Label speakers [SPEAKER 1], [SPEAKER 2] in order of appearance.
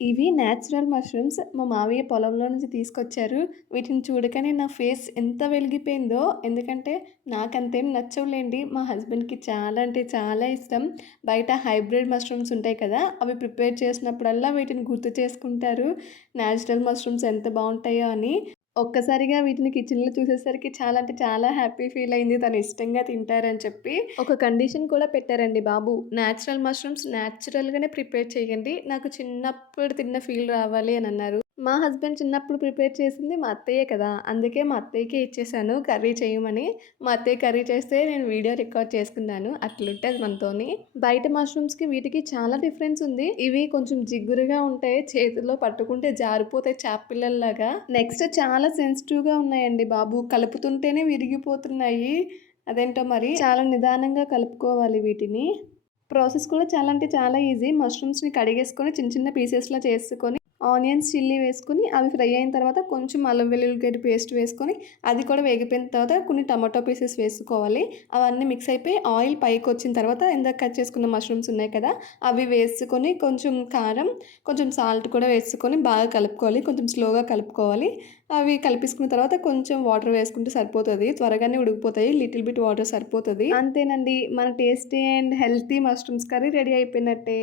[SPEAKER 1] ఇవి natural mushrooms మా మావయ్య పొలంలో నుంచి తీసుకొచ్చారు. వీటిని చూడగానే నా ఫేస్ ఎంత వెలిగిపోయిందో. ఎందుకంటే నాకంతేం నచ్చవులేండి. మా హస్బెండ్‌కి చాలా అంటే చాలా ఇష్టం. బయట హైబ్రిడ్ మష్రూమ్స్ ఉంటాయి కదా! అవి ప్రిపేర్ చేసినప్పుడల్లా వీటిని గుర్తు చేసుకుంటారు. న్యాచురల్ మష్రూమ్స్ ఎంత బాగుంటాయో అని. ఒక్కసారిగా వీటిని కిచెన్‌లో చూసేసరికి చాలా అంటే చాలా హ్యాపీ ఫీల్ అయింది. తను ఇష్టంగా తింటారని చెప్పి. ఒక కండిషన్ కూడా పెట్టారండి బాబు. న్యాచురల్ మష్రూమ్స్ న్యాచురల్‌గానే ప్రిపేర్ చేయండి. నాకు చిన్నప్పుడు తిన్న ఫీల్ రావాలి అని అన్నారు. మా హస్బెండ్ చిన్నప్పుడు ప్రిపేర్ చేసింది మా అత్తయ్యే కదా! అందుకే మా అత్తయ్యకే ఇచ్చేసాను కర్రీ చేయమని. మా అత్తయ్య కర్రీ చేస్తే నేను వీడియో రికార్డ్ చేసుకున్నాను. అట్లుంటుంది మనతోని. బయట మష్రూమ్స్‌కి వీటికి చాలా డిఫరెన్స్ ఉంది. ఇవి కొంచెం జిగురుగా ఉంటాయి. చేతుల్లో పట్టుకుంటే జారిపోతాయి చేప పిల్లల్లాగా. నెక్స్ట్ చాలా సెన్సిటివ్‌గా ఉన్నాయండి బాబు. కలుపుతుంటేనే విరిగిపోతున్నాయి. అదేంటో మరి. చాలా నిదానంగా కలుపుకోవాలి వీటిని. ప్రాసెస్ కూడా చాలా అంటే చాలా ఈజీ. మష్రూమ్స్‌ని కడిగేసుకొని చిన్న చిన్న పీసెస్‌లా చేసుకొని ఆనియన్స్, చిల్లీ వేసుకొని అవి ఫ్రై అయిన తర్వాత కొంచెం అల్లం వెల్లుల్లిగడ్డ పేస్ట్ వేసుకొని అది కూడా వేగిపోయిన తర్వాత కొన్ని టమాటో పీసెస్ వేసుకోవాలి. అవన్నీ మిక్స్ అయిపోయి ఆయిల్ పైకి వచ్చిన తర్వాత ఇందాక కట్ చేసుకున్న మష్రూమ్స్ ఉన్నాయి కదా! అవి వేసుకొని కొంచెం కారం, కొంచెం సాల్ట్ కూడా వేసుకొని బాగా కలుపుకోవాలి. కొంచెం స్లోగా కలుపుకోవాలి. అవి కలిపేసుకున్న తర్వాత కొంచెం వాటర్ వేసుకుంటే సరిపోతుంది త్వరగానే ఉడికిపోతాయి. లిటిల్ బిట్ వాటర్ సరిపోతుంది అంతేనండి. మన tasty and healthy mushrooms curry ready అయిపోయినట్టే.